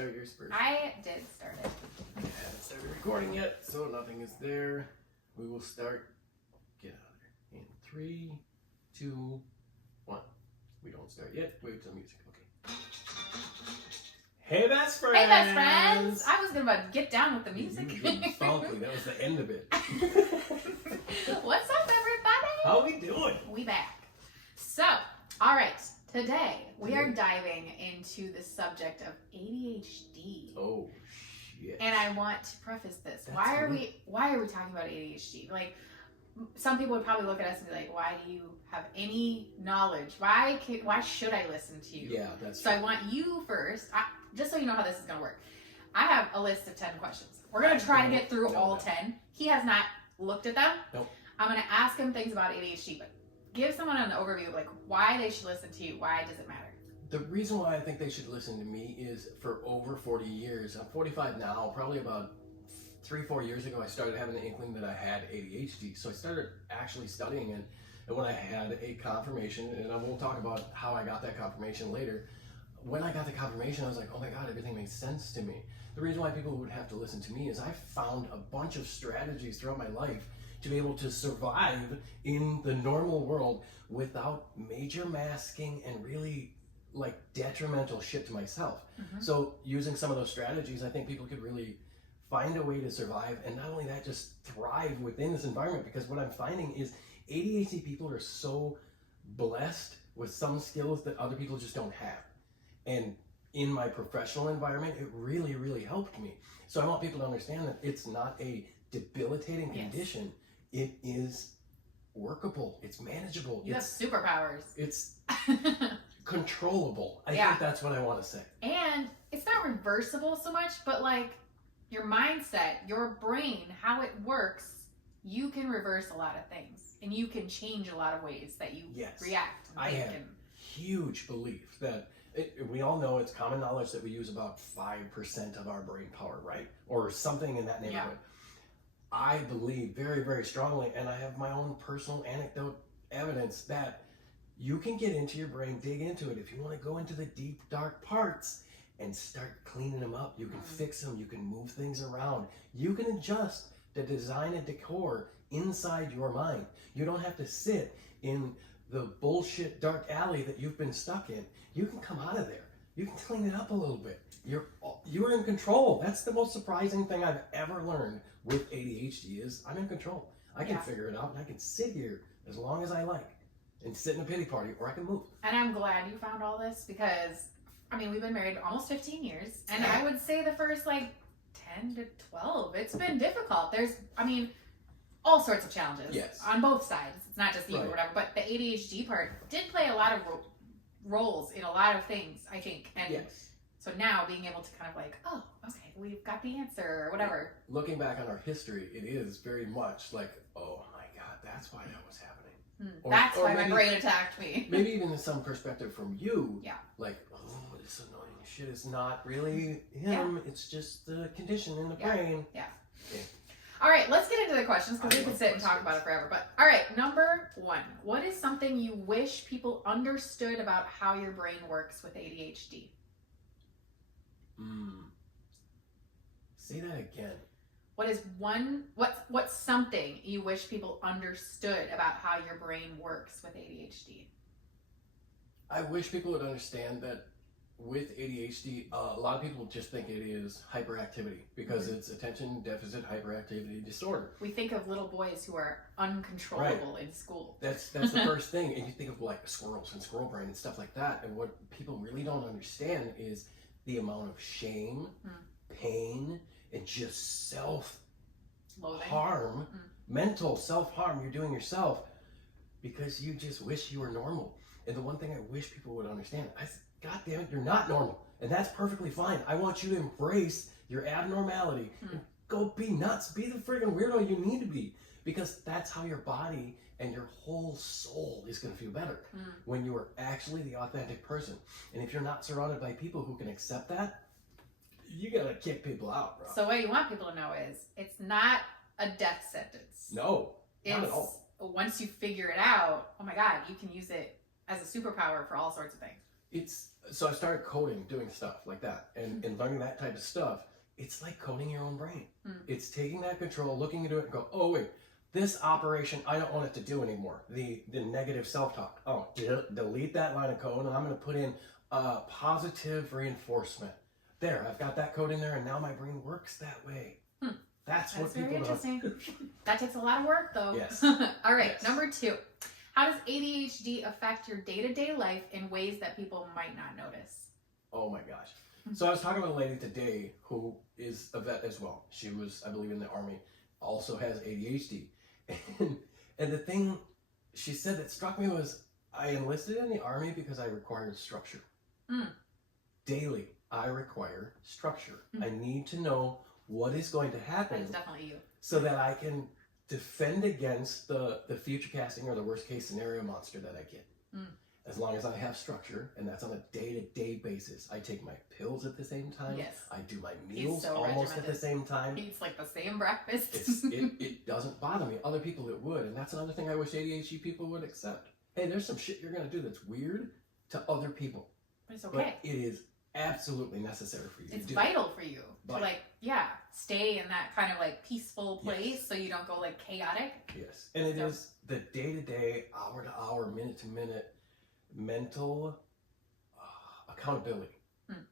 start yours first? I did start it. I haven't started recording yet, so nothing is there. We will start. Get out of there. In 3, 2, 1. We don't start yet. Wait till music. Okay. Hey, best friends! Hey, best friends! I was about to get down with the music. You getting funky. That was the end of it. What's up, everybody? How we doing? We back. So, all right. Today we are diving into the subject of ADHD. Oh shit! And I want to preface this. Why are we talking about ADHD? Like, some people would probably look at us and be like, "Why do you have any knowledge? Why should I listen to you?" Yeah, that's so. I want you first, just so you know how this is gonna work. I have a list of 10 questions. We're gonna try to get through all 10. He has not looked at them. Nope. I'm gonna ask him things about ADHD, but give someone an overview of like why they should listen to you. Why does it matter? The reason why I think they should listen to me is for over 40 years. I'm 45 now. Probably about 3-4 years ago, I started having the inkling that I had ADHD. So I started actually studying it. And when I had a confirmation, and I won't talk about how I got that confirmation later, when I got the confirmation, I was like, oh my God, everything makes sense to me. The reason why people would have to listen to me is I found a bunch of strategies throughout my life to be able to survive in the normal world without major masking and really like detrimental shit to myself. Mm-hmm. So using some of those strategies, I think people could really find a way to survive, and not only that, just thrive within this environment. Because what I'm finding is ADHD people are so blessed with some skills that other people just don't have. And in my professional environment, it really, really helped me. So I want people to understand that it's not a debilitating condition. It is workable. It's manageable. You have superpowers. It's controllable. I think that's what I want to say. And it's not reversible so much, but like your mindset, your brain, how it works, you can reverse a lot of things, and you can change a lot of ways that you react. And I have huge belief that we all know it's common knowledge that we use about 5% of our brain power, right? Or something in that neighborhood. Yeah. I believe very, very strongly, and I have my own personal anecdote evidence that you can get into your brain, dig into it. If you want to go into the deep, dark parts and start cleaning them up, you can fix them, you can move things around, you can adjust the design and decor inside your mind. You don't have to sit in the bullshit dark alley that you've been stuck in. You can come out of there. You can clean it up a little bit. You're in control. That's the most surprising thing I've ever learned with ADHD is I'm in control. I can figure it out, and I can sit here as long as I like and sit in a pity party, or I can move. And I'm glad you found all this because, I mean, we've been married almost 15 years, and I would say the first like 10 to 12, it's been difficult. There's, I mean, all sorts of challenges on both sides. It's not just you or whatever, but the ADHD part did play a lot of roles in a lot of things, I think. And so now being able to kind of like, oh, okay, we've got the answer or whatever. Looking back on our history, it is very much like, oh my God, that's why that was happening. That's why my brain attacked me. Maybe even in some perspective from you, like, oh, this annoying shit is not really him. It's just the condition in the brain. All right, let's get into the questions because we could sit and talk about it forever. But all right, number 1. What is something you wish people understood about how your brain works with ADHD? Say that again. What's something you wish people understood about how your brain works with ADHD? I wish people would understand that with ADHD, a lot of people just think it is hyperactivity because it's attention deficit hyperactivity disorder. We think of little boys who are uncontrollable in school. That's the first thing, and you think of like squirrels and squirrel brain and stuff like that. And what people really don't understand is the amount of shame, pain, and just self-harm, mental self-harm you're doing yourself because you just wish you were normal. And the one thing I wish people would understand, God damn it, you're not normal. And that's perfectly fine. I want you to embrace your abnormality and go be nuts. Be the friggin' weirdo you need to be. Because that's how your body and your whole soul is going to feel better when you are actually the authentic person. And if you're not surrounded by people who can accept that, you got to kick people out, bro. So what you want people to know is it's not a death sentence. No, not at all. Once you figure it out, oh my God, you can use it as a superpower for all sorts of things. So I started coding, doing stuff like that, and learning that type of stuff. It's like coding your own brain. It's taking that control, looking into it, and go, oh wait, this operation I don't want it to do anymore. The negative self-talk. Oh, delete that line of code, and I'm going to put in positive reinforcement. There, I've got that code in there, and now my brain works that way. That's what people very interesting. do. That takes a lot of work, though. Yes. All right, Yes. number 2. How does ADHD affect your day-to-day life in ways that people might not notice? Oh my gosh. So I was talking with a lady today who is a vet as well. She was, I believe, in the Army, also has ADHD. And the thing she said that struck me was, I enlisted in the Army because I required structure. Daily, I require structure. I need to know what is going to happen. That's definitely you. So that I can defend against the future casting or the worst case scenario monster that I get. As long as I have structure, and that's on a day-to-day basis. I take my pills at the same time. Yes. I do my meals so almost at regimented. the same time. He eats like the same breakfast. It doesn't bother me. Other people it would, and that's another thing I wish ADHD people would accept. Hey, there's some shit you're gonna do that's weird to other people, But it's okay. but it is absolutely necessary for you It's to do. vital for you to Vital. stay in that kind of like peaceful place Yes. so you don't go like chaotic. Yes, and it So- is the day-to-day, hour-to-hour, minute-to-minute mental accountability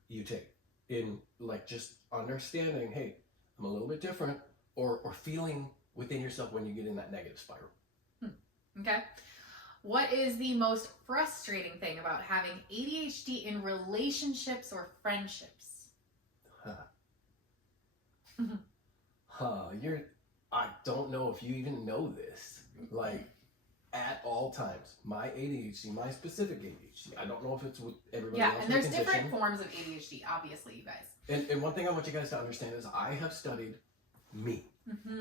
you take in like just understanding, hey, I'm a little bit different, or feeling within yourself when you get in that negative spiral. Okay. What is the most frustrating thing about having ADHD in relationships or friendships? I don't know if you even know this. Like, at all times, my ADHD, my specific ADHD, I don't know if it's with everybody else. And there's with different condition. forms of ADHD, obviously, you guys. And one thing I want you guys to understand is I have studied me,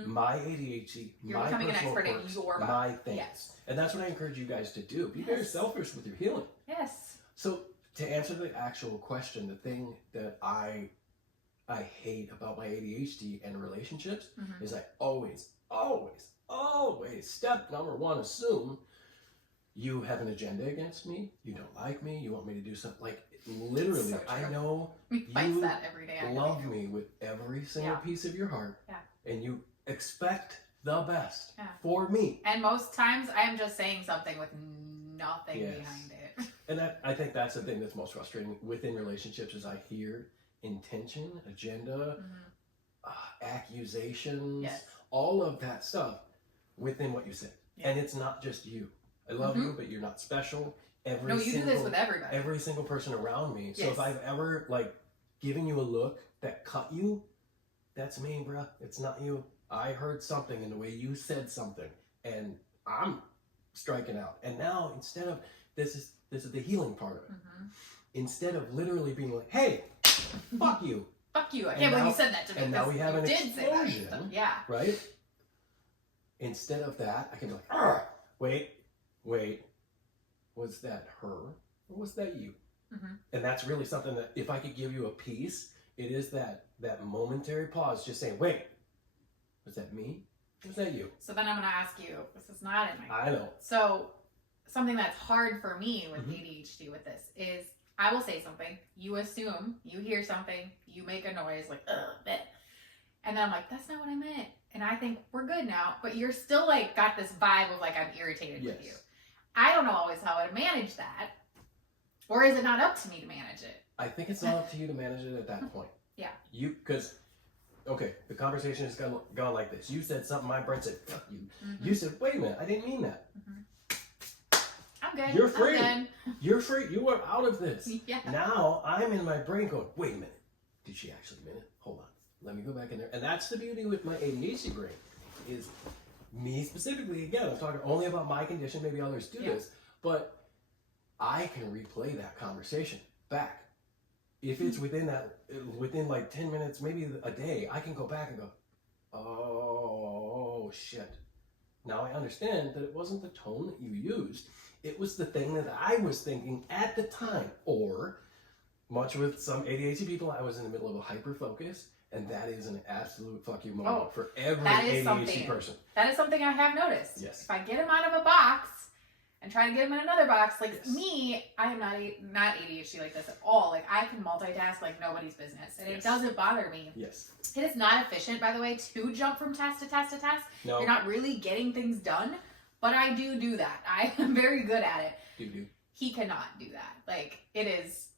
my ADHD, You're my becoming an personal expert in quirks, your body. my things. Yes. And that's what I encourage you guys to do. Be very Yes. selfish with your healing. Yes. So to answer the actual question, the thing that I hate about my ADHD and relationships is I always, step number 1, assume you have an agenda against me, you don't like me, you want me to do something. Like, literally, So true. I know We fight you that every day. I love know. me with every single Yeah. piece of your heart, Yeah. and you expect the best Yeah. for me. And most times I am just saying something with nothing Yes. behind it. And I think that's the thing that's most frustrating within relationships is I hear intention, agenda, accusations, Yes. all of that stuff within what you say. Yeah. And it's not just you. I love you, but you're not special. No, you do this with everybody. Every single person around me. So Yes. if I've ever like given you a look that cut you, that's me, bruh. It's not you. I heard something in the way you said something, and I'm striking out. And now instead of this is the healing part of it. Instead of literally being like, "Hey, fuck you," Fuck you. I And can't believe now- you said that to me. and now because we have you an did say that explosion. stuff. Yeah. right? Instead of that, I can be like, "Argh, wait, was that her or was that you?" And that's really something that if I could give you a piece, it is that momentary pause, just saying, "Wait, was that me? Was that you?" So then I'm going to ask you, this is not in my... I know. So something that's hard for me with Mhm. ADHD with this is I will say something, you assume, you hear something, you make a noise like, ugh, bleh. And then I'm like, that's not what I meant. And I think we're good now, but you're still like got this vibe of like I'm irritated with you. Yes. I don't know always how to manage that. Or is it not up to me to manage it? I think it's not up to you to manage it at that point. Yeah. Okay, the conversation has gone like this. You said something, my brain said, "Fuck you." You said, "Wait a minute, I didn't mean that." I'm good. You're free. I'm done. You're free. You are out of this. Yeah. Now I'm in my brain going, "Wait a minute. Did she actually mean it? Hold on. Let me go back in there." And that's the beauty with my ADHD brain is me specifically. Again, I'm talking only about my condition. Maybe others do this, but I can replay that conversation back. If it's within like 10 minutes, maybe a day, I can go back and go, "Oh shit. Now I understand that it wasn't the tone that you used. It was the thing that I was thinking at the time." Or, much with some ADHD people, I was in the middle of a hyper focus, and that is an absolute fuck you moment for every that is ADHD something. person. That is something I have noticed. Yes. If I get him out of a box and try to get them in another box. Like Yes. me, I am not ADHD like this at all. Like I can multitask like nobody's business, and Yes. it doesn't bother me. Yes. It is not efficient, by the way, to jump from task to task to task. No. You're not really getting things done, but I do that. I am very good at it. Do. He cannot do that. Like it is.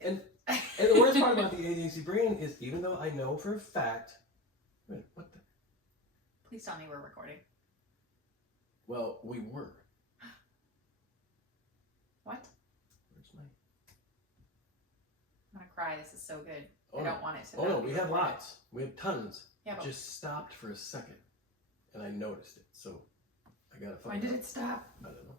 And the worst part about the ADHD brain is, even though I know for a fact, wait, what the? Please tell me we're recording. Well, we were. What? Where's my? I'm gonna cry. This is so good. Oh, I no. don't want it to. Oh not no, be we have recorded. lots. We have tons. Yeah, but Just stopped for a second, and I noticed it. So I gotta find when did out. it stop? I don't know.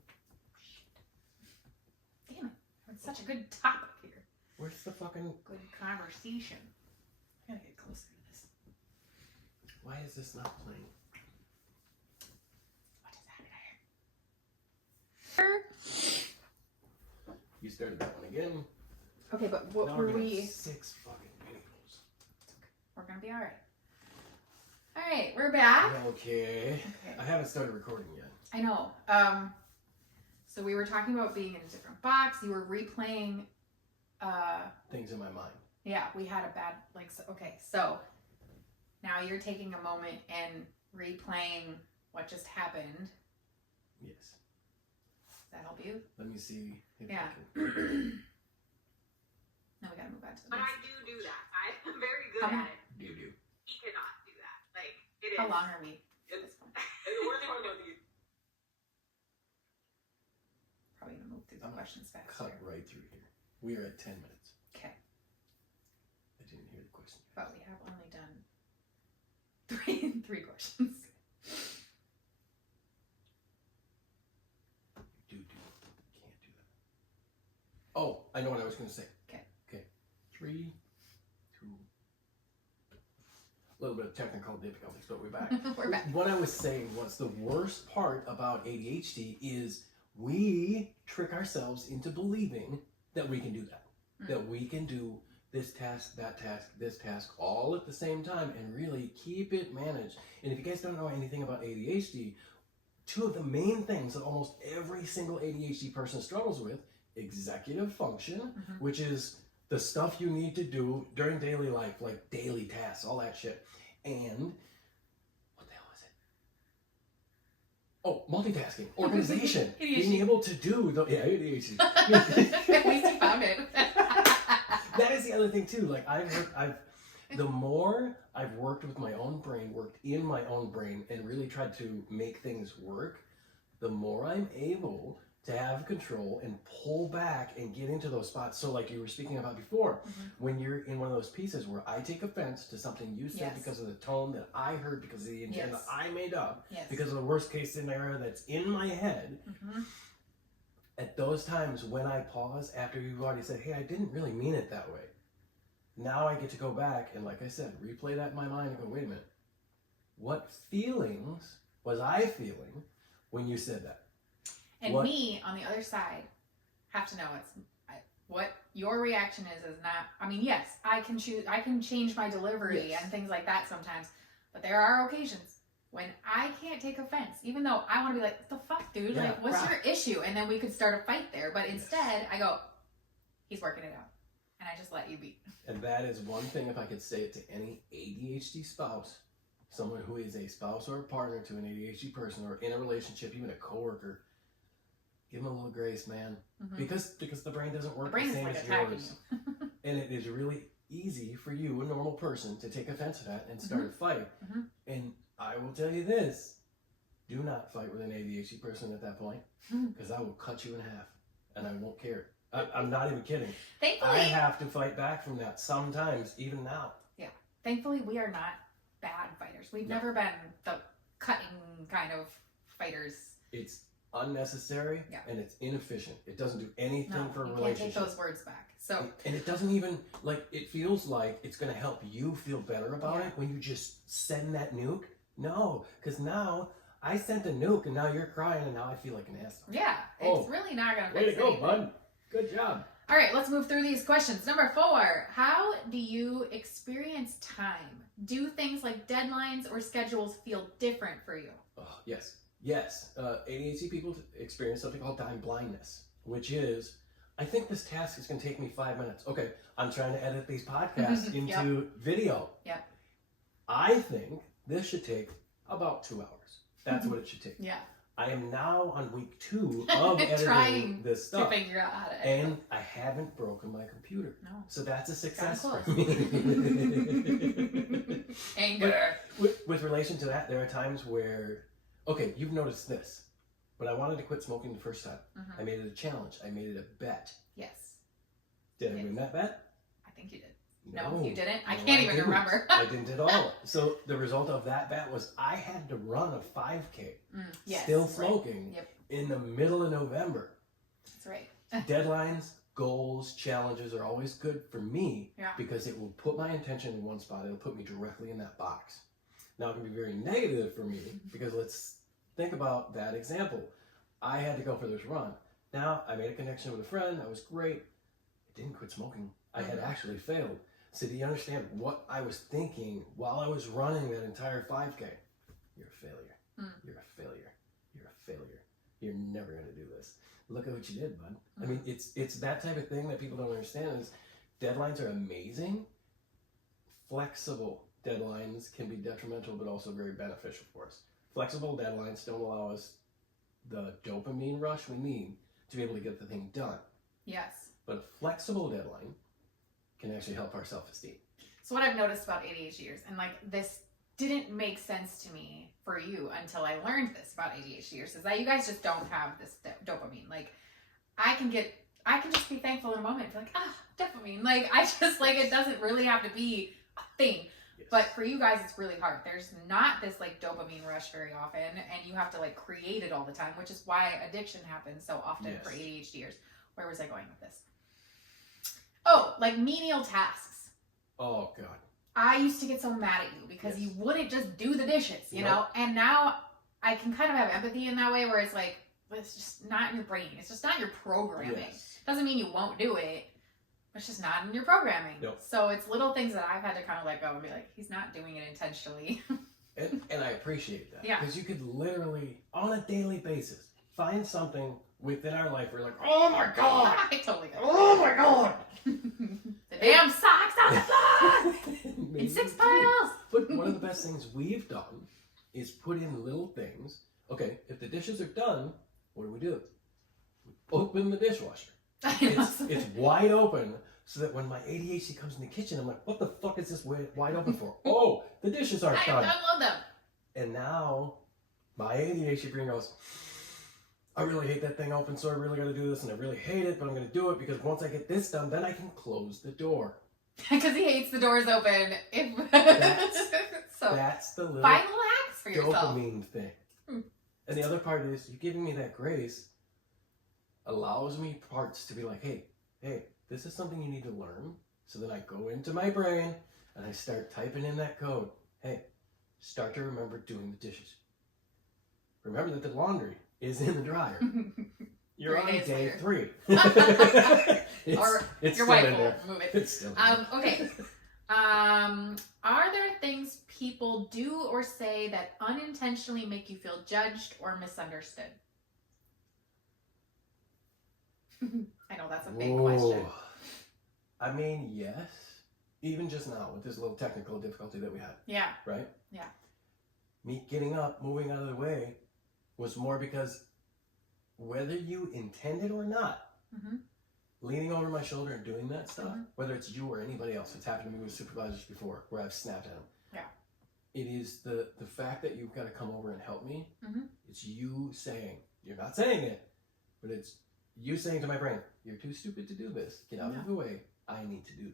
Damn it! It's such a good topic here. Where's the fucking? Good conversation. I gotta get closer to this. Why is this not playing? What is happening? You started that one again. Okay, but what Now were we're gonna we? have 6 fucking videos. We're gonna be all right. All right, we're back. Okay. Okay. I haven't started recording yet. I know. So we were talking about being in a different box. You were replaying. Things in my mind. Yeah, we had a bad okay. So now you're taking a moment and replaying what just happened. Yes. Does that help you? Let me see if Yeah. I can. Now we gotta move on to the But I next. do that. I'm very good How at many- it. Do. He cannot do that. Like, it is. How long are we? And the worst part about the Probably gonna move through the I'm gonna questions faster. Cut right through here. We are at 10 minutes. Okay, I didn't hear the question. but we have only done three questions. Do. Can't do that. Oh, I know what I was going to say. Okay. 3, 2. A little bit of technical difficulties, but we're back. We're back. What I was saying was, the worst part about ADHD is we trick ourselves into believing that we can do that. That we can do this task, that task, this task, all at the same time, and really keep it managed. And if you guys don't know anything about ADHD, 2 of the main things that almost every single ADHD person struggles with: executive function, Mhm. which is the stuff you need to do during daily life, like daily tasks, all that shit. And what the hell is it? Oh, multitasking, organization, being ADHD. able to do the ADHD. At least you found it. That is the other thing too. Like the more I've worked with my own brain, worked in my own brain, and really tried to make things work, the more I'm able to have control and pull back and get into those spots. So like you were speaking about before, Mhm. when you're in one of those pieces where I take offense to something you said Yes. because of the tone that I heard, because of the agenda Yes. I made up, Yes. because of the worst case scenario that's in my head, Mhm. at those times when I pause after you've already said, hey, I didn't really mean it that way. Now I get to go back and, like I said, replay that in my mind and go, wait a minute. What feelings was I feeling when you said that? And What- me on the other side have to know what your reaction is not. I mean, yes, I can change my delivery Yes. and things like that sometimes, but there are occasions when I can't take offense, even though I want to be like, what the fuck, dude? Yeah, like, what's right. your issue? And then we could start a fight there. But Yes. instead, I go, he's working it out, and I just let you be. And that is one thing, if I could say it to any ADHD spouse, someone who is a spouse or a partner to an ADHD person, or in a relationship, even a coworker, give them a little grace, man. Mhm. Because the brain doesn't The work the brain is same like as attacking yours. you. And it is really easy for you, a normal person, to take offense to that and start a fight. Mhm. And I will tell you this, do not fight with an ADHD person at that point, because I will cut you in half, and I won't care. I'm not even kidding. Thankfully, I have to fight back from that sometimes, even now. Thankfully, we are not bad fighters. We've No. never been the cutting kind of fighters. It's unnecessary, Yeah. and it's inefficient. It doesn't do anything No, for a you can't take relationship. those words back. So, And it doesn't even, like, it feels like it's going to help you feel better about Yeah. it when you just send that nuke. No, because now I sent a nuke and now you're crying and now I feel like an asshole. yeah, Oh, it's really not going to Way fix to go, anything. bud. Good job. All right, let's move through these questions. Number 4, how do you experience time? Do things like deadlines or schedules feel different for you? Oh, yes. Yes, ADHD people experience something called time blindness, which is, I think this task is going to take me 5 minutes. Okay, I'm trying to edit these podcasts into video. Yep. I think this should take about 2 hours. That's what it should take. Yeah. I am now on week 2 of editing Trying this stuff. to figure out how to edit. And I haven't broken my computer. No. So that's a success Kinda for me. Anger. With relation to that, there are times where, okay, you've noticed this. When I wanted to quit smoking the first time, I made it a challenge. I made it a bet. Yes. Did I win that bet? I think you did. No, you didn't. I can't even didn't. remember. I didn't at all. So the result of that bet was I had to run a 5K, Yes, still smoking, Yep. in the middle of November. That's right. Deadlines, goals, challenges are always good for me because it will put my intention in one spot. It'll put me directly in that box. Now it can be very negative for me because let's think about that example. I had to go for this run. Now I made a connection with a friend. That was great. I didn't quit smoking. I had actually failed. So do you understand what I was thinking while I was running that entire 5K? You're a failure. You're a failure. You're a failure. You're never going to do this. Look at what you did, bud. I mean, it's that type of thing that people don't understand is deadlines are amazing. Flexible deadlines can be detrimental, but also very beneficial for us. Flexible deadlines don't allow us the dopamine rush we need to be able to get the thing done. Yes. But a flexible deadline can actually help our self-esteem. So what I've noticed about ADHDers, and like this didn't make sense to me for you until I learned this about ADHDers, is that you guys just don't have this dopamine. Like I can just be thankful in a moment, be like, dopamine. Like I just like it doesn't really have to be a thing. Yes. But for you guys, it's really hard. There's not this like dopamine rush very often, and you have to like create it all the time, which is why addiction happens so often for ADHDers. Where was I going with this? Oh, like menial tasks. Oh, God. I used to get so mad at you because you wouldn't just do the dishes, you know? And now I can kind of have empathy in that way where it's like, well, it's just not in your brain. It's just not your programming. Yes. Doesn't mean you won't do it. It's just not in your programming. Nope. So it's little things that I've had to kind of let go and be like, he's not doing it intentionally. And I appreciate that. Yeah. Because you could literally, on a daily basis, find something within our life where you're like, oh my God! I totally get it. Oh my God! The damn socks on the floor! In 6 piles! But one of the best things we've done is put in little things. Okay, if the dishes are done, what do? We open the dishwasher. It's wide open so that when my ADHD comes in the kitchen, I'm like, what the fuck is this wide open for? Oh, the dishes aren't done. I unload them. And now my ADHD brain goes, I really hate that thing open, so I really got to do this, and I really hate it, but I'm going to do it because once I get this done, then I can close the door. Because he hates the doors open. That's the little find little hacks for yourself. dopamine thing. And the other part is, you giving me that grace allows me parts to be like, hey, this is something you need to learn. So then I go into my brain and I start typing in that code. Hey, start to remember doing the dishes. Remember that the laundry is in the dryer. You're on day 3. Your wife will move it. It's still okay. Are there things people do or say that unintentionally make you feel judged or misunderstood? I know that's a big question. I mean, yes. Even just now with this little technical difficulty that we had. Yeah. Right? Yeah. Me getting up, moving out of the way was more because whether you intend it or not, leaning over my shoulder and doing that stuff, whether it's you or anybody else, it's happened to me with supervisors before where I've snapped at them. Yeah. It is the fact that you've got to come over and help me. It's you saying, you're not saying it, but it's you saying to my brain, you're too stupid to do this. Get out of the way. I need to do this.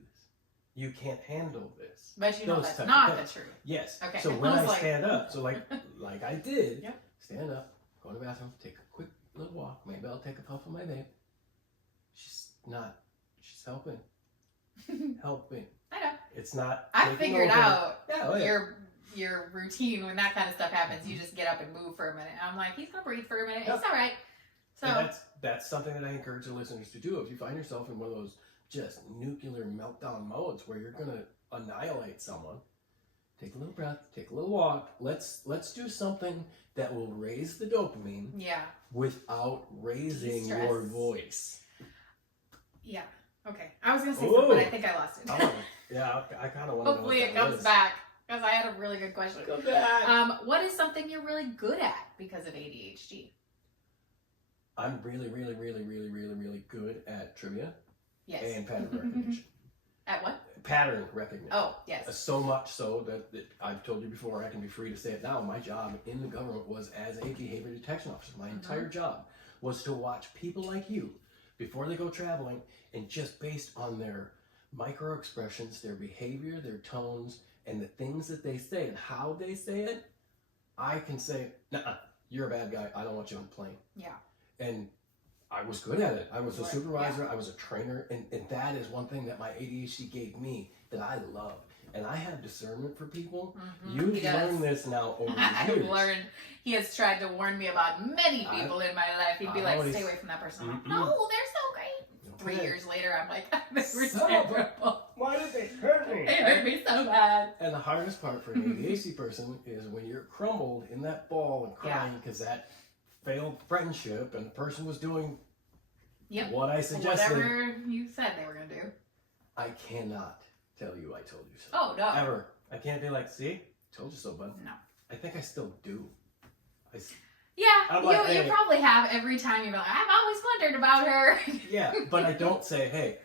You can't handle this. But you know Those that's type not of the things. truth. Yes. Okay. So when I stand up, so like I did, Yep. stand up, go to the bathroom, take a quick little walk. Maybe I'll take a puff of my vape. She's helping. Helping. I know. It's not. I figured out Yeah. your routine when that kind of stuff happens. You just get up and move for a minute. I'm like, he's gonna breathe for a minute. Yep. It's all right. So and that's something that I encourage the listeners to do. If you find yourself in one of those just nuclear meltdown modes where you're gonna annihilate someone, take a little breath, take a little walk. Let's do something that will raise the dopamine without raising De-stress. your voice. Yeah. Okay. I was gonna say something, but I think I lost it. I kind of want to know. Hopefully it comes back, because I had a really good question. Come back. What is something you're really good at because of ADHD? I'm really, really, really, really, really, really good at trivia and pattern Yes. recognition. At what? Pattern recognition. Oh, yes. So much so that I've told you before, I can be free to say it now. My job in the government was as a behavior detection officer. My entire job was to watch people like you before they go traveling, and just based on their micro expressions, their behavior, their tones, and the things that they say and how they say it, I can say, "Nuh-uh, you're a bad guy. I don't want you on the plane." Yeah. And I was good at it. I was a Right. supervisor. I was a trainer. And that is one thing that my ADHD gave me that I love. And I have discernment for people. You've learned this now over the I've years. learned. He has tried to warn me about many people in my life. He'd be like, stay away from that person. I'm like, no, they're so great. 3 years later, I'm like, they were terrible. Why did they hurt me? They hurt me so bad. And the hardest part for an ADHD person is when you're crumbled in that ball and crying because that failed friendship and the person was doing what I suggested. Whatever you said they were going to do. I cannot tell you I told you so. Oh, no. Ever. I can't be like, see? Told you so, bud. No. I think I still do. Yeah, like, you hey. probably have every time you're like, I've always wondered about her. Yeah, but I don't say, hey,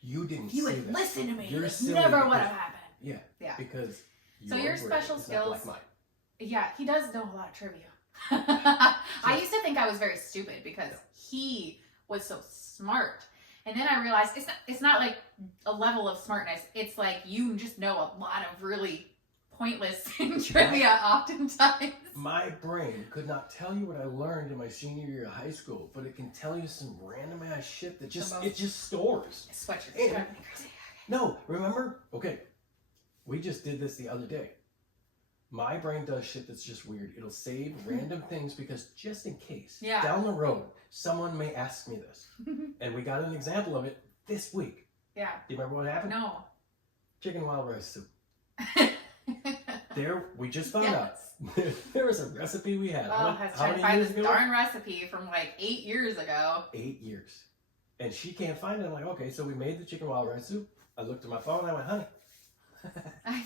you didn't You see would this. listen to me. You're This silly never because- would have happened. Yeah. Because So your your brain special is not skills- like mine. Yeah, he does know a lot of trivia. I used to think I was very stupid because he was so smart. And then I realized it's not like a level of smartness. It's like you just know a lot of really pointless trivia oftentimes. My brain could not tell you what I learned in my senior year of high school, but it can tell you some random ass shit that it just stores. Sweatshirt. And- Driving me crazy. No, remember? Okay, we just did this the other day. My brain does shit that's just weird. It'll save random things because just in case, down the road, someone may ask me this. And we got an example of it this week. Yeah. Do you remember what happened? No. Chicken wild rice soup. We just found out. There was a recipe we had. Oh, I was trying to find this darn recipe from like 8 years ago. 8 years. And she can't find it. I'm like, okay, so we made the chicken wild rice soup. I looked at my phone and I went, honey,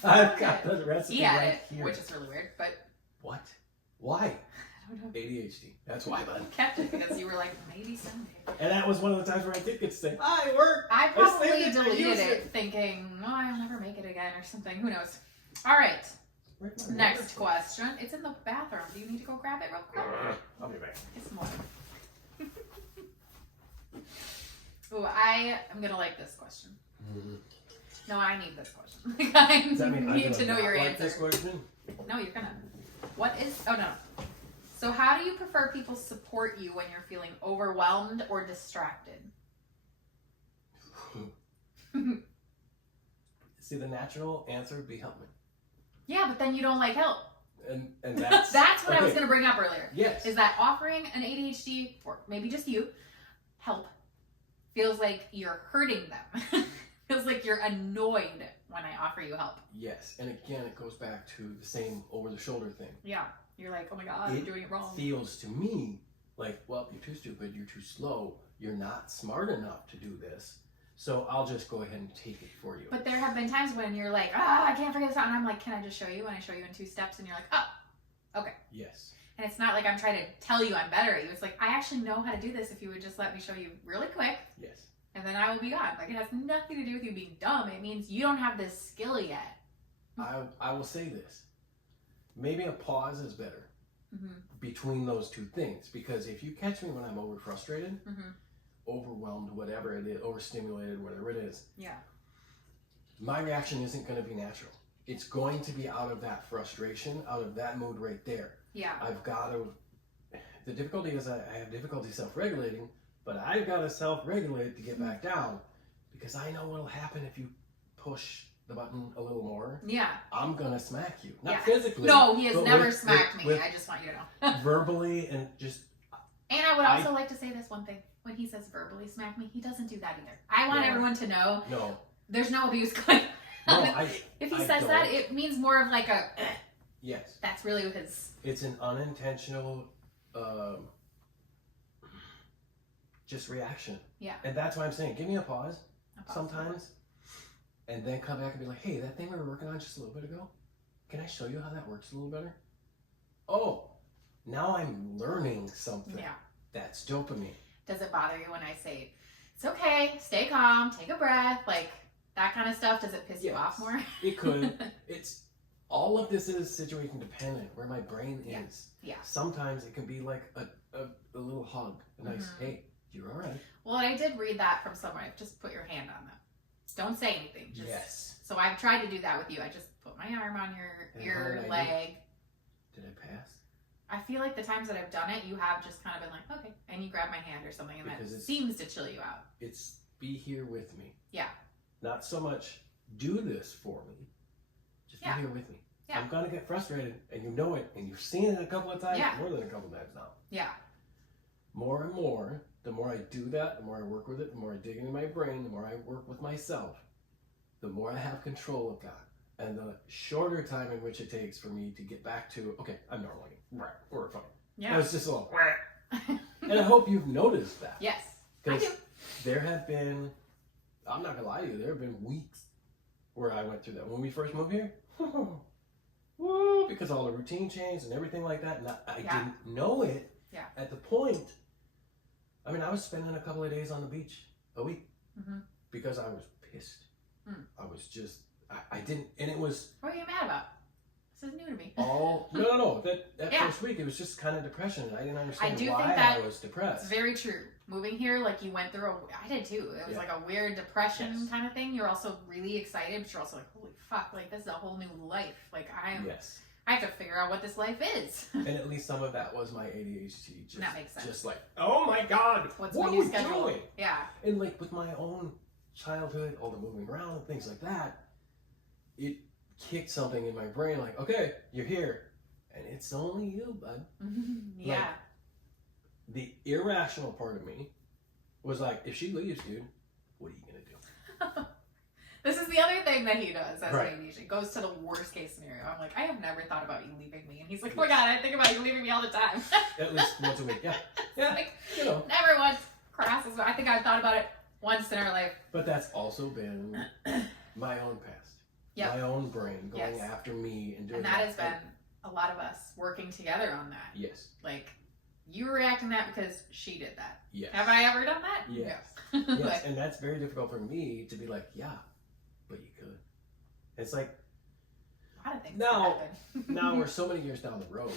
I've got the recipe right here. Which is really weird, but... What? Why? I don't know. ADHD. That's why, bud. You kept it because you were like, maybe someday. And that was one of the times where I did get to say, I work. I probably saved it, I deleted used it thinking, oh, I'll never make it again or something. Who knows? All right. Next question. It's in the bathroom. Do you need to go grab it real quick? I'll be back. It's more. Ooh, I am going to like this question. No, I need this question. I Does that mean I need to know your like answer. this question? No, you're gonna. What is? Oh no. So, how do you prefer people support you when you're feeling overwhelmed or distracted? See, the natural answer would be help me. Yeah, but then you don't like help. And that's That's what I was gonna bring up earlier. Yes. Is that offering an ADHD or maybe just you help feels like you're hurting them. Feels like you're annoyed when I offer you help. Yes, and again, it goes back to the same over-the-shoulder thing. Yeah, you're like, oh my god, I'm doing it wrong. Feels to me like, well, you're too stupid, you're too slow, you're not smart enough to do this, so I'll just go ahead and take it for you. But there have been times when you're like, I can't figure this out, and I'm like, can I just show you? And I show you in 2 steps, and you're like, oh, okay. Yes. And it's not like I'm trying to tell you I'm better at you. It's like, I actually know how to do this if you would just let me show you really quick. Yes. And then I will be gone. Like, it has nothing to do with you being dumb. It means you don't have this skill yet. I will say this. Maybe a pause is better between those two things. Because if you catch me when I'm over frustrated, overwhelmed, whatever it is, overstimulated, whatever it is, my reaction isn't going to be natural. It's going to be out of that frustration, out of that mood right there. Yeah. I've got to... The difficulty is I have difficulty self-regulating, but I've got to self-regulate to get back down because I know what'll happen if you push the button a little more. Yeah. I'm going to smack you. Not physically. No, he has but never smacked me. with I just want you to know. verbally and just... And I would also like to say this one thing. When he says verbally smack me, he doesn't do that either. I want everyone to know No. there's no abuse going if he I says that, don't. it means more of like a. Yes. That's really his. It's an unintentional, just reaction. Yeah. And that's why I'm saying, give me a pause A sometimes, and then come back and be like, hey, that thing we were working on just a little bit ago, can I show you how that works a little better? Oh, now I'm learning something. Yeah. That's dopamine. Does it bother you when I say, it's okay, stay calm, take a breath, like that kind of stuff? Does it piss you off more? It could. It's all of this is situation dependent where my brain is. Yeah. Sometimes it can be like a little hug, a nice, hey, you're all right. Well, I did read that from somewhere. Just put your hand on them. Don't say anything. Just, yes. So I've tried to do that with you. I just put my arm on your leg. Did I pass? I feel like the times that I've done it, you have just kind of been like, okay, and you grab my hand or something, and Because that seems to chill you out. It's be here with me. Yeah. Not so much do this for me. Just be here with me. Yeah. I'm gonna get frustrated, and you know it, and you've seen it a couple of times, Yeah. more than a couple of times now. Yeah. More and more, the more I do that, the more I work with it, the more I dig into my brain, the more I work with myself, the more I have control of that. And the shorter time in which it takes for me to get back to, okay, I'm normal again. Right. We're fine. Yeah. That was just a little, and I hope you've noticed that. Yes. I Because do. there have been, I'm not gonna lie to you, there have been weeks where I went through that. When we first moved here, woo, because all the routine changed and everything like that, and I didn't know it at the point. I mean, I was spending a couple of days on the beach a week because I was pissed. I was just, I didn't, and it was. What are you mad about? This is new to me. No. That first week, it was just kind of depression, and I didn't understand why I was depressed. It's very true. Moving here, like you went through I did too. It was like a weird depression kind of thing. You're also really excited, but you're also like, holy fuck, like this is a whole new life. Like I have to figure out what this life is. And at least some of that was my ADHD. Just, that makes sense. Just like, oh my god, what are we we schedule? doing? Yeah. And like with my own childhood, all the moving around and things like that, it kicked something in my brain like, okay, you're here, and it's only you, bud. Yeah. Like, the irrational part of me was like, if she leaves, dude, what are you gonna do? This is the other thing that he does as Right. an ADHD. Goes to the worst case scenario. I'm like, I have never thought about you leaving me. And he's like, oh my god, I think about you leaving me all the time. At least once a week, yeah. Yeah, Like, you know. never once. Crass as well. I think I've thought about it once in our life. But that's also been my own past. Yep. My own brain going after me and doing And that has been a lot of us working together on that. Yes. Like, you were reacting that because she did that. Yes. Have I ever done that? Yes. No. Yes, Like, and that's very difficult for me to be like, yeah, but you could. It's like, a lot of things now happen. now we're so many years down the road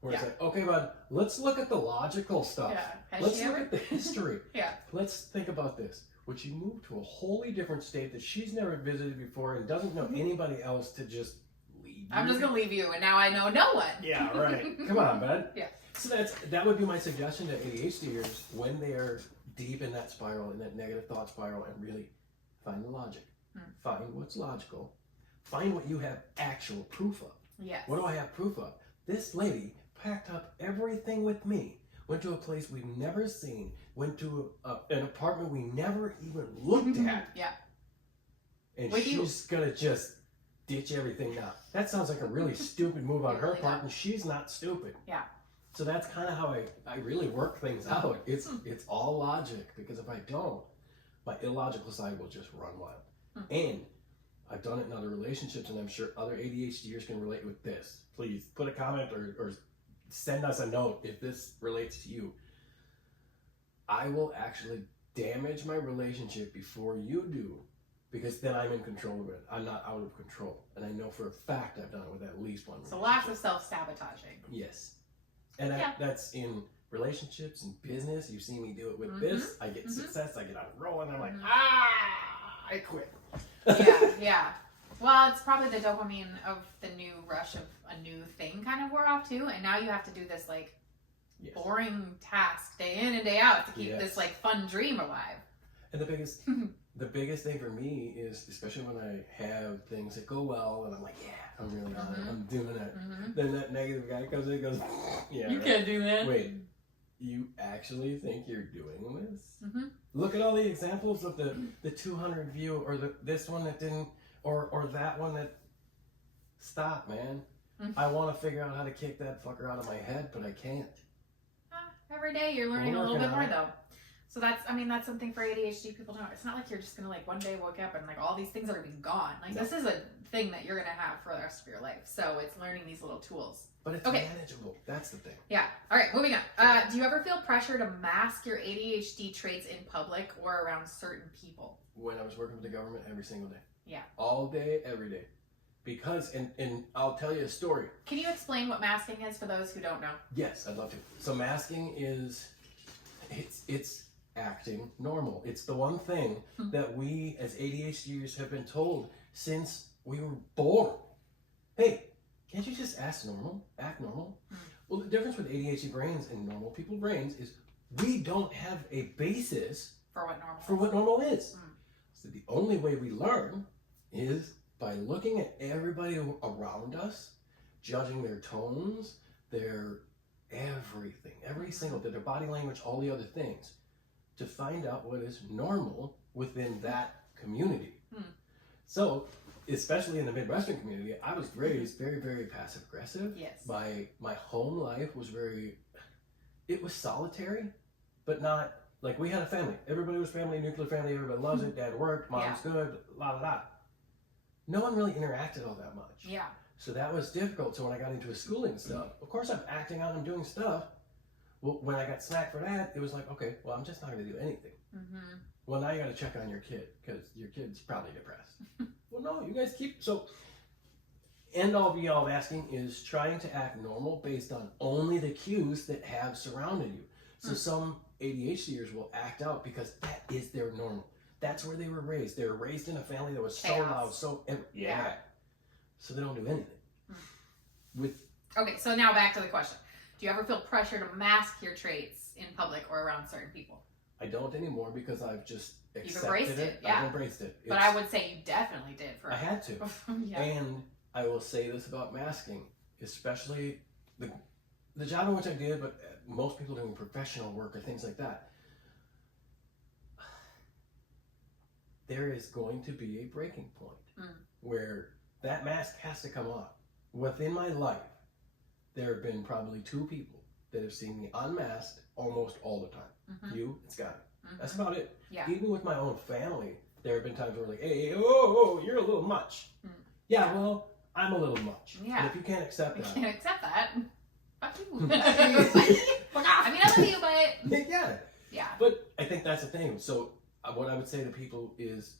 where it's like, okay, bud, let's look at the logical stuff. Yeah. Has Let's she look ever? at the history. Yeah. Let's think about this. Would she move to a wholly different state that she's never visited before and doesn't know anybody else to just leave? I'm just going to leave you, and now I know no one. Yeah, right. Come on, bud. Yeah. So that would be my suggestion to ADHDers when they are deep in that spiral, in that negative thought spiral, and really find the logic. Find what's logical. Find what you have actual proof of. Yes. What do I have proof of? This lady packed up everything with me, went to a place we've never seen, went to an apartment we never even looked at. Yeah. And With she's gonna just ditch everything now. That sounds like a really stupid move on her really part, does. and she's not stupid. Yeah. So that's kind of how I really work things out. It's all logic, because if I don't, my illogical side will just run wild. And I've done it in other relationships, and I'm sure other ADHDers can relate with this. Please put a comment or send us a note if this relates to you. I will actually damage my relationship before you do, because then I'm in control of it. I'm not out of control. And I know for a fact I've done it with at least one So lots of self-sabotaging. Yes. And that's in relationships and business. You've seen me do it with this. I get success. I get on a roll, and I'm like, I quit. Yeah. Well, it's probably the dopamine of the new rush of a new thing kind of wore off too. And now you have to do this like boring task day in and day out to keep this like fun dream alive. And the biggest thing for me is, especially when I have things that go well and I'm like, yeah, I'm really on it, I'm doing it. Then that negative guy comes in and goes, yeah, you can't do that. Wait, you actually think you're doing this? Look at all the examples of the 200 view, or this one that didn't Or that one that, stop, man. I want to figure out how to kick that fucker out of my head, but I can't. Every day you're learning We're a little working bit on more it. though. So that's something for ADHD people to know. It's not like you're just gonna like one day wake up and like all these things are gonna be gone. Like No. this is a thing that you're gonna have for the rest of your life. So it's learning these little tools. But it's Okay. manageable. That's the thing. Yeah. All right, moving on. Do you ever feel pressure to mask your ADHD traits in public or around certain people? When I was working with the government, every single day. Yeah. All day, every day. Because, and I'll tell you a story. Can you explain what masking is for those who don't know? Yes, I'd love to. So masking is, it's acting normal. It's the one thing that we as ADHDers have been told since we were born. Hey, can't you just act normal? Well, the difference with ADHD brains and normal people brains is we don't have a basis For what normal for what normal is. Mm. So the only way we learn is by looking at everybody around us, judging their tones, their everything, every single, their body language, all the other things, to find out what is normal within that community. Hmm. So, especially in the Midwestern community, I was raised very, very passive aggressive. Yes. My home life was it was solitary, but not, like we had a family. Everybody was family, nuclear family, everybody loves it, dad worked, mom's good, la la la. No one really interacted all that much. Yeah. So that was difficult. So when I got into a schooling and stuff, of course I'm acting out and doing stuff. Well, when I got smacked for that, it was like, okay, well, I'm just not going to do anything. Mm-hmm. Well, now you got to check on your kid because your kid's probably depressed. Well, no, you guys keep, so end all be all of asking is trying to act normal based on only the cues that have surrounded you. So some ADHDers will act out because that is their normal. That's where they were raised. They were raised in a family that was so loud, so Yeah. So they don't do anything. Okay, so now back to the question. Do you ever feel pressure to mask your traits in public or around certain people? I don't anymore because I've just accepted You've embraced it, yeah. I've embraced it. But I would say you definitely did for I had to. yeah. And I will say this about masking, especially the job in which I did, but most people doing professional work or things like that. There is going to be a breaking point where that mask has to come off. Within my life, there have been probably 2 people that have seen me unmasked almost all the time. Mm-hmm. You and Scotty. Mm-hmm. That's about it. Yeah. Even with my own family, there have been times where like, hey, oh, you're a little much. Yeah, well, I'm a little much. Yeah. And if you can't accept I that. can't accept that. Fuck you. I mean, I love you, but Yeah. But I think that's the thing. So what I would say to people is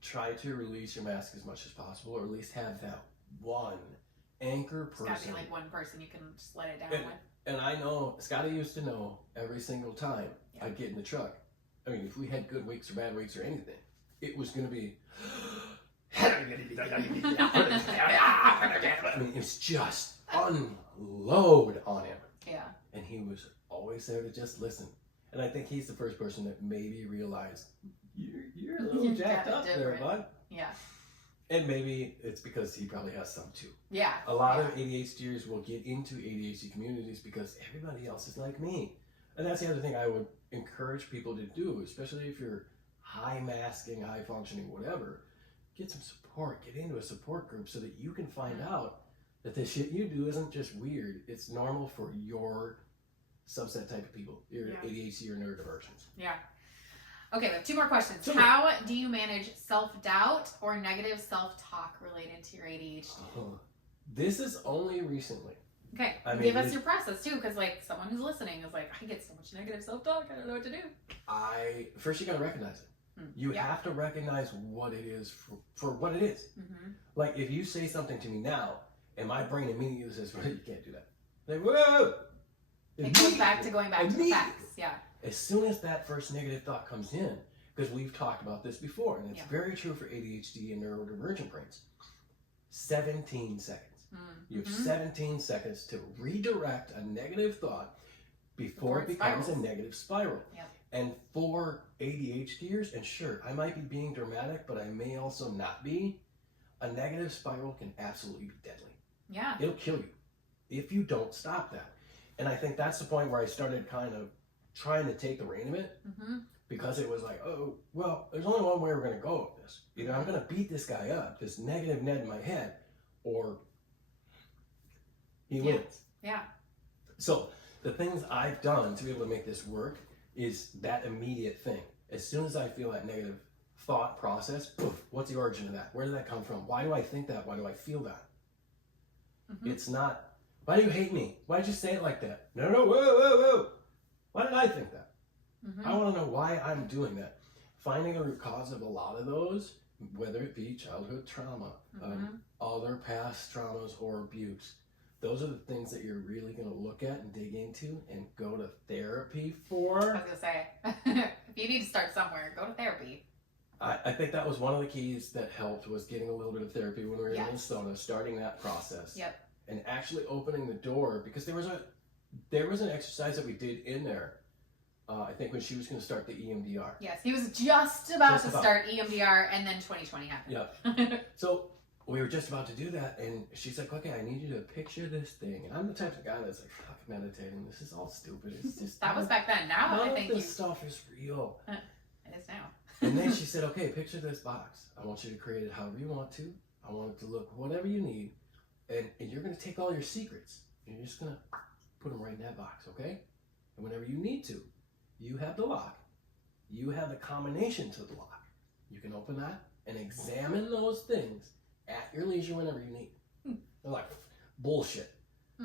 try to release your mask as much as possible, or at least have that one anchor person. It's gotta be like one person you can just let it down with. And I know, Scotty used to know every single time I'd get in the truck. I mean, if we had good weeks or bad weeks or anything, it was going to be, I mean, it's just unload on him. Yeah. And he was always there to just listen. And I think he's the first person that maybe realized, you're a little jacked up there, bud. Yeah. And maybe it's because he probably has some too. Yeah. A lot of ADHDers will get into ADHD communities because everybody else is like me. And that's the other thing I would encourage people to do, especially if you're high masking, high functioning, whatever. Get some support. Get into a support group so that you can find out that the shit you do isn't just weird. It's normal for your subset type of people, your ADHD or neurodivergence. Yeah. Okay, we have 2 more questions. Sure. How do you manage self-doubt or negative self-talk related to your ADHD? This is only recently. Okay, I mean, give us your process too, because like someone who's listening is like, I get so much negative self-talk, I don't know what to do. First you gotta recognize it. You have to recognize what it is for what it is. Mm-hmm. Like if you say something to me now, and my brain immediately says, well, you can't do that. Like, whoa! It goes back to going back to the facts. Yeah. As soon as that first negative thought comes in, because we've talked about this before, and it's very true for ADHD and neurodivergent brains, 17 seconds. You have 17 seconds to redirect a negative thought before it becomes a negative spiral. Yep. And for ADHDers, and sure, I might be being dramatic, but I may also not be, a negative spiral can absolutely be deadly. Yeah. It'll kill you if you don't stop that. And I think that's the point where I started kind of trying to take the rein of it. because it was like, oh, well, there's only one way we're going to go with this. Either I'm going to beat this guy up, this negative Ned in my head, or he wins. Yeah. So the things I've done to be able to make this work is that immediate thing. As soon as I feel that negative thought process, poof, what's the origin of that? Where did that come from? Why do I think that? Why do I feel that? Mm-hmm. It's not, why do you hate me? Why did you say it like that? No, whoa. Why did I think that? Mm-hmm. I want to know why I'm doing that. Finding the root cause of a lot of those, whether it be childhood trauma, other past traumas or abuse, those are the things that you're really going to look at and dig into and go to therapy for. I was going to say, if you need to start somewhere, go to therapy. I think that was one of the keys that helped, was getting a little bit of therapy when we were in Yes. Minnesota, starting that process. Yep. And actually opening the door, because there was an exercise that we did in there, I think when she was going to start the EMDR. Yes, he was just about to start EMDR, and then 2020 happened. Yeah. So we were just about to do that, and she's like, okay, I need you to picture this thing. And I'm the type of guy that's like, fuck meditating. This is all stupid. It's just That was back then. Now none I of think this stuff is real. it is now. And then she said, okay, picture this box. I want you to create it however you want to. I want it to look whatever you need. And you're going to take all your secrets, and you're just going to put them right in that box, okay? And whenever you need to, you have the lock. You have the combination to the lock. You can open that and examine those things at your leisure whenever you need. They're like, bullshit.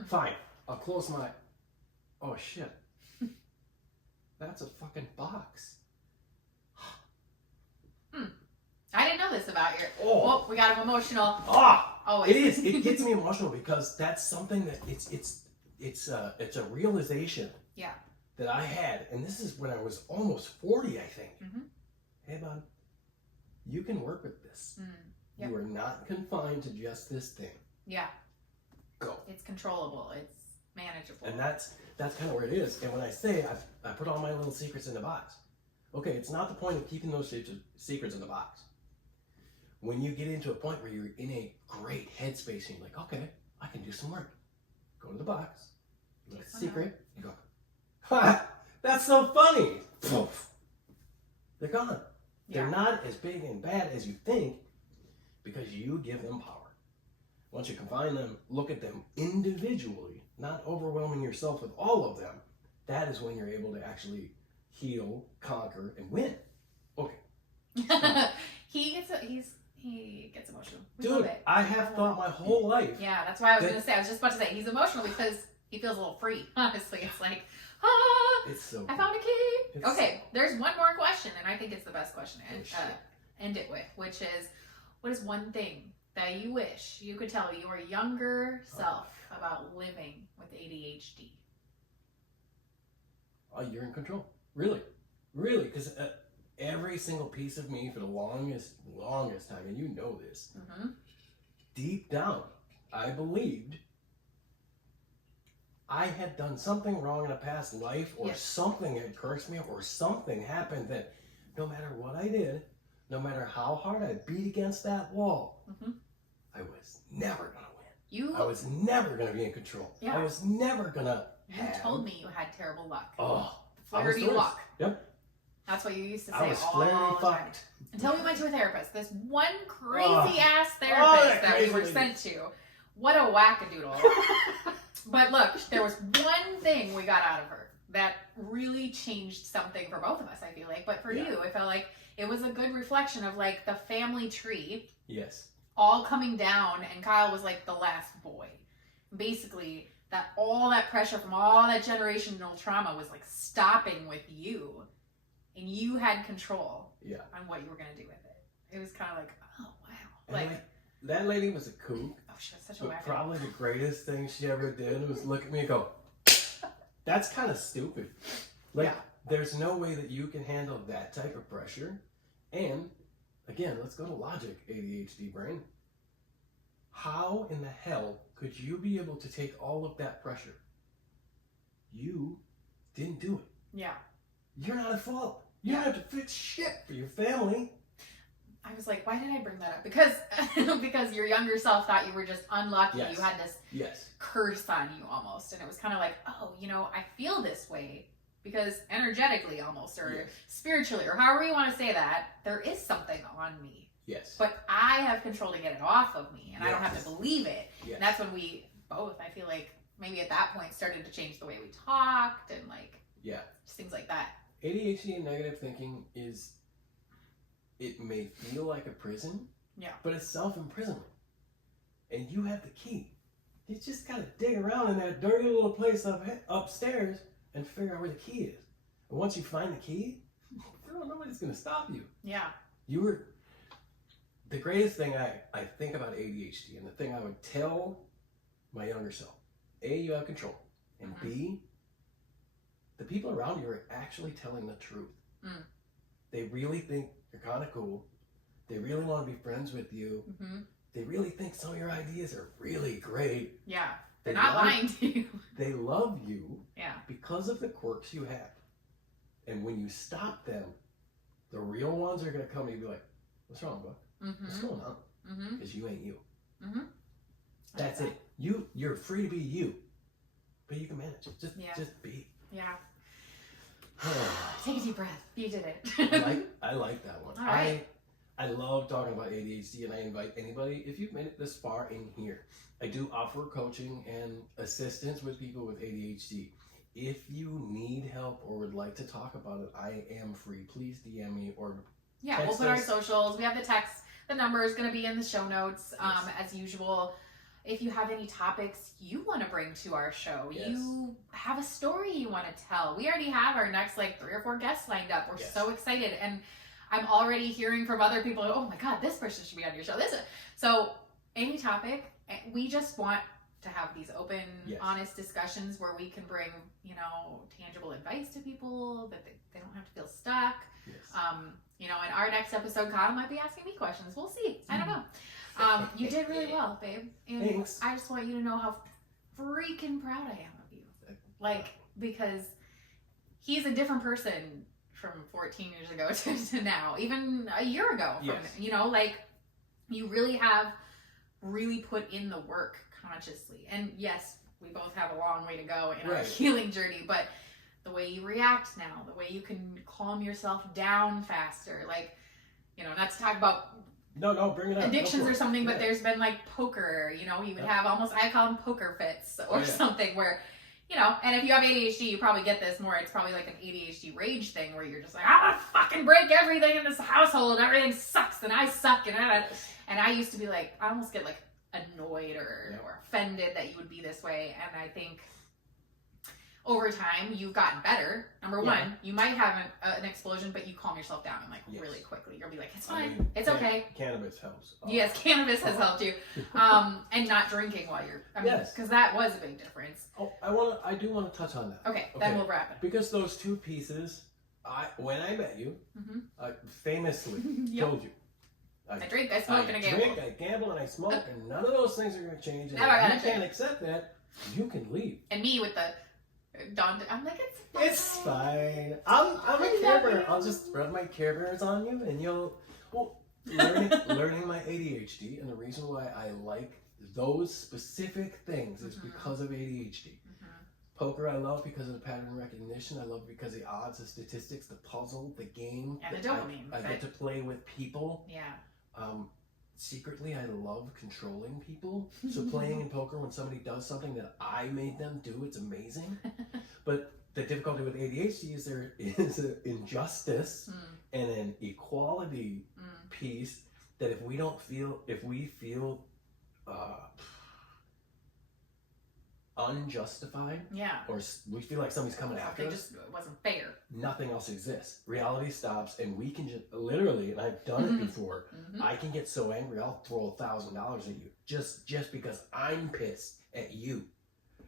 Fine, I'll close my... Oh, shit. That's a fucking box. I didn't know this about your... Oh, we got him emotional. It is. It gets me emotional because that's something that it's a realization. Yeah. That I had, and this is when I was almost 40, I think. Mm-hmm. Hey, bud, you can work with this. Yep. You are not confined to just this thing. Yeah. Go. It's controllable. It's manageable. And that's kind of where it is. And when I say I put all my little secrets in the box, okay, it's not the point of keeping those secrets in the box. When you get into a point where you're in a great headspace and you're like, okay, I can do some work. Go to the box. You look at the secret. You go, ha! That's so funny. Poof. They're gone. Yeah. They're not as big and bad as you think because you give them power. Once you combine them, look at them individually, not overwhelming yourself with all of them, that is when you're able to actually heal, conquer, and win. Okay. He gets emotional. We Dude, love it. I have thought my whole life. Yeah, that's why I was going to say. I was just about to say he's emotional because he feels a little free. Honestly, it's like, It's so I found a key. It's Okay, there's one more question, and I think it's the best question to shit. end it with, which is, what is one thing that you wish you could tell your younger self about living with ADHD? Oh, you're in control. Really. Because every single piece of me for the longest time, and you know this, deep down, I believed I had done something wrong in a past life, or something had cursed me, or something happened that no matter what I did, no matter how hard I beat against that wall, I was never going to win. I was never going to be in control. Yeah. I was never going to You told me you had terrible luck. Oh, Flirty luck. Yep. That's what you used to say I was all the time. fucked. Until we went to a therapist. This one crazy ass therapist that we were sent to. What a wackadoodle. But look, there was one thing we got out of her that really changed something for both of us, I feel like. But for you, I felt like it was a good reflection of like the family tree. Yes. All coming down, and Kyle was like the last boy. Basically, that all that pressure from all that generational trauma was like stopping with you. And you had control on what you were going to do with it. It was kind of like, oh, wow. And that lady was a kook. Oh, she was such a But whack. probably the greatest thing she ever did was look at me and go, that's kind of stupid. Like, there's no way that you can handle that type of pressure. And, again, let's go to logic, ADHD brain. How in the hell could you be able to take all of that pressure? You didn't do it. Yeah. You're not at fault. You don't have to fix shit for your family. I was like, why did I bring that up? Because your younger self thought you were just unlucky. Yes. You had this curse on you almost. And it was kind of like, oh, I feel this way because energetically almost, or Yes. spiritually, or however you want to say that, there is something on me. Yes. But I have control to get it off of me, and I don't have Yes. to believe it. Yes. And that's when we both, I feel like, maybe at that point started to change the way we talked and like Yeah. just things like that. ADHD and negative thinking it may feel like a prison, Yeah. but it's self-imprisonment. And you have the key. You just gotta dig around in that dirty little place upstairs and figure out where the key is. And once you find the key, nobody's gonna stop you. Yeah. The greatest thing I think about ADHD, and the thing I would tell my younger self: A, you have control, and Mhm. B, the people around you are actually telling the truth. Mm. They really think you're kind of cool. They really want to be friends with you. Mm-hmm. They really think some of your ideas are really great. Yeah. They're They not love- lying to you. They love you Yeah. because of the quirks you have. And when you stop them, the real ones are going to come and be like, what's wrong, bud? What's Mm-hmm. going on? Mm-hmm. Because you ain't you. Mm-hmm. That's it. You're free to be you. But you can manage it. Just be. Yeah. I Take a deep breath. You did it. like that one. All right. I love talking about ADHD, and I invite anybody, if you've made it this far in here, I do offer coaching and assistance with people with ADHD. If you need help or would like to talk about it, I am free. Please DM me or Yeah, text we'll put our us. socials. We have the text. The number is going to be in the show notes, Yes. as usual. If you have any topics you want to bring to our show, Yes. you have a story you want to tell, we already have our next 3 or 4 guests lined up. We're Yes. so excited. And I'm already hearing from other people, oh my God, this person should be on your show. So any topic, we just want to have these open, Yes. honest discussions where we can bring, tangible advice to people, that they don't have to feel stuck. Yes. In our next episode, Kyle might be asking me questions. We'll see. I don't know. You did really well, babe. And Thanks. I just want you to know how freaking proud I am of you. Because he's a different person from 14 years ago to now, even a year ago. Yes. You really have put in the work consciously. And yes, we both have a long way to go in our Right. healing journey, but the way you react now, the way you can calm yourself down faster, not to talk about No, bring it up. Go addictions for or it. something, but Yeah. there's been poker, you would Yep. have I call them poker fits or Oh, yeah. something where, and if you have ADHD, you probably get this more. It's probably like an ADHD rage thing where you're just like, I'm gonna fucking break everything in this household. Everything sucks and I suck. And I used to be like, I almost get like annoyed or offended that you would be this way. And I think over time you've gotten better. Number one, you might have an explosion, but you calm yourself down and really quickly. You'll be like, it's fine, it's okay. Cannabis helps. Yes, cannabis has helped you, and not drinking while you're. Yes. Because that was a big difference. Oh, I do want to touch on that. Okay, then we'll wrap it. Because those two pieces, when I met you, Mhm. I famously Yep. told you, I drink, I smoke, and I gamble. drink, I gamble, and I smoke, and none of those things are going to change. And Never if gonna you can't change. accept that, you can leave. And me with the Dawn, I'm like, it's fine. It's fine. I'm I a love Care Bear. you. I'll just rub my Care Bears on you, and you'll. Well, learning my ADHD, and the reason why I like those specific things is Mhm. because of ADHD. Mhm. Poker I love because of the pattern recognition. I love it because of the odds, the statistics, the puzzle, the game. And the dopamine, I get to play with people. Yeah. Secretly, I love controlling people. So playing in poker when somebody does something that I made them do, it's amazing. But the difficulty with ADHD is there is an injustice and an equality piece that if we feel unjustified, or we feel like somebody's coming after It us, just wasn't fair. nothing else exists. Reality stops, and we can just literally, and I've done it before, Mhm. I can get so angry I'll throw $1,000 at you just because I'm pissed at you.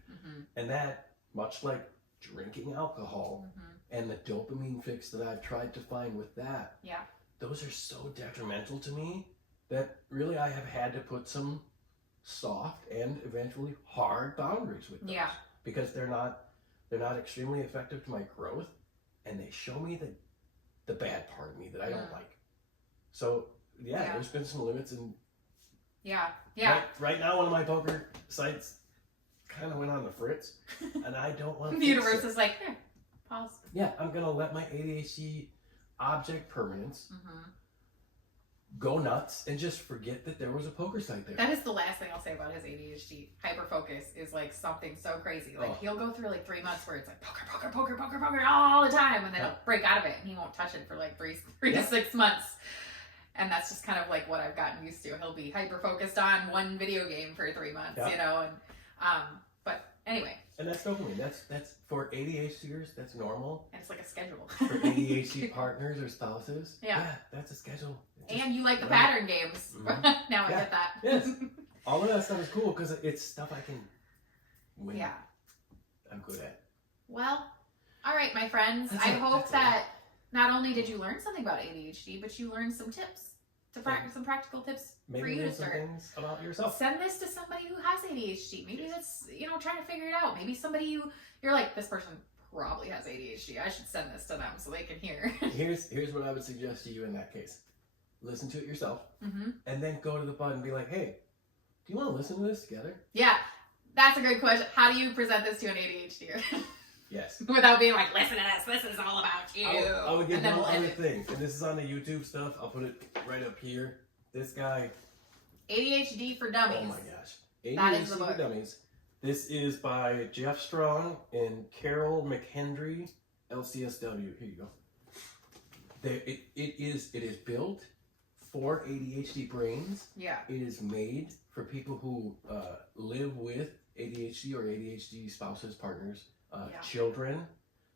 Mhm. And that, much like drinking alcohol Mhm. and the dopamine fix that I've tried to find with that, Yeah. those are so detrimental to me that really I have had to put some soft and eventually hard boundaries with those. Yeah. Because they're not extremely effective to my growth, and they show me the bad part of me that I don't like. So Yeah. there's been some limits, and Yeah. right now one of my poker sites kind of went on the fritz, and I don't want The universe is like, Pause. Yeah, I'm gonna let my ADHD object permanence Mm-hmm. go nuts and just forget that there was a poker site there. That is the last thing I'll say about his ADHD. Hyperfocus is like something so crazy. Like he'll go through like 3 months where it's like poker all the time, and then he'll break out of it and he won't touch it for like three to 6 months. And that's just kind of like what I've gotten used to. He'll be hyper focused on one video game for 3 months, you know. And but anyway. And that's dopamine. That's for ADHDers. That's normal. And it's like a schedule. For ADHD partners or spouses. Yeah, that's a schedule. And you like the pattern games. Mm-hmm. Now I get that. Yes. All of that stuff is cool because it's stuff I can win. Yeah. I'm good at. Well, all right, my friends. I hope that not only did you learn something about ADHD, but you learned some tips to practice, some practical tips for you to some start. things about yourself. Send this to somebody who has ADHD. Maybe that's, trying to figure it out. Maybe somebody you're like, this person probably has ADHD. I should send this to them so they can hear. Here's what I would suggest to you in that case. Listen to it yourself, and then go to the bud and be like, hey, do you want to listen to this together? Yeah, that's a good question. How do you present this to an ADHDer? Yes. Without being like, listen to this. This is all about you. I would give one other thing, and this is on the YouTube stuff. I'll put it right up here. This guy. ADHD for Dummies. Oh my gosh. That is the ADHD book. for Dummies. This is by Jeff Strong and Carol McHenry, LCSW. Here you go. It is built for ADHD brains. Yeah. It is made for people who live with ADHD or ADHD spouses, partners, children.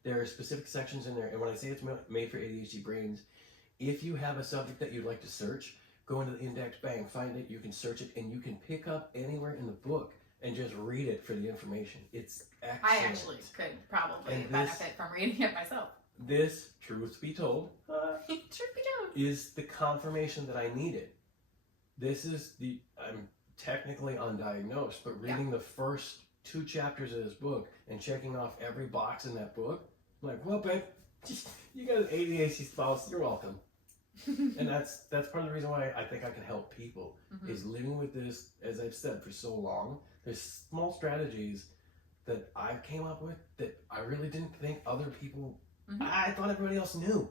There are specific sections in there, and when I say it's made for ADHD brains, if you have a subject that you'd like to search, go into the index, bang, find it, you can search it, and you can pick up anywhere in the book and just read it for the information. It's excellent. I actually could probably benefit from reading it myself. This, truth be told, is the confirmation that I needed. This is I'm technically undiagnosed, but reading the first 2 chapters of this book and checking off every box in that book, I'm like, well, babe, you got an ADHD spouse, you're welcome. And that's part of the reason why I think I can help people, is living with this, as I've said, for so long. There's small strategies that I came up with that I really didn't think other people, I thought everybody else knew.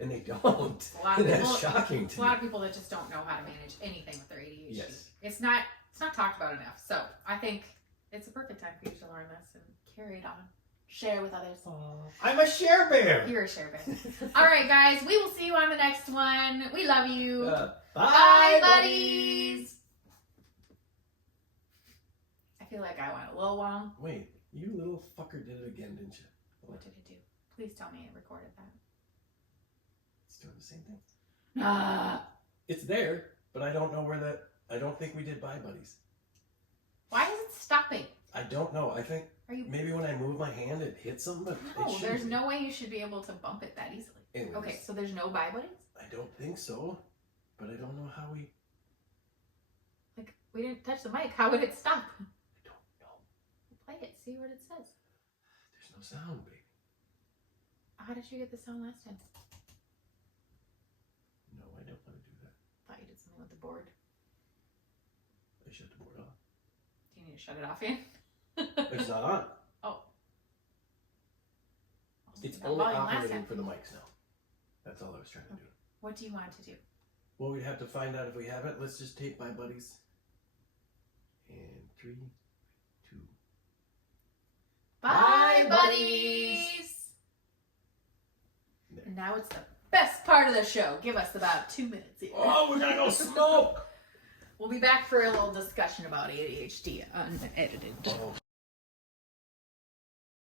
And they don't. And that's shocking to me. A lot of people that just don't know how to manage anything with their ADHD. Yes. It's not talked about enough. So I think it's a perfect time for you to learn this and carry it on. Share with others. Aww. I'm a share bear. You're a share bear. All right, guys. We will see you on the next one. We love you. Bye, buddies. I feel like I went a little long. Wait, you little fucker did it again, didn't you? What did it do? Please tell me it recorded that. It's doing the same thing. It's It's there, but I don't know where that. I don't think we did Bye Buddies. Why is it stopping? I don't know. I think maybe when I move my hand, it hits them, but no, there's no way you should be able to bump it that easily. Anyways, okay, so there's no Bye Buddies? I don't think so, but I don't know how we. Like, we didn't touch the mic. How would it stop? I don't know. Play it. See what it says. There's no sound, baby. How did you get the sound last time? No, I don't want to do that. Thought you did something with the board. I shut the board off. Do you need to shut it off again? It's not on. Oh. It's No only volume last operating time. for the mics now. That's all I was trying to do. What do you want to do? Well, we'd have to find out if we have it. Let's just take Bye Buddies. And 3, 2. Bye, buddies! There. And now it's the best part of the show. Give us about 2 minutes here. Oh, we're gonna go smoke! We'll be back for a little discussion about ADHD unedited. Oh.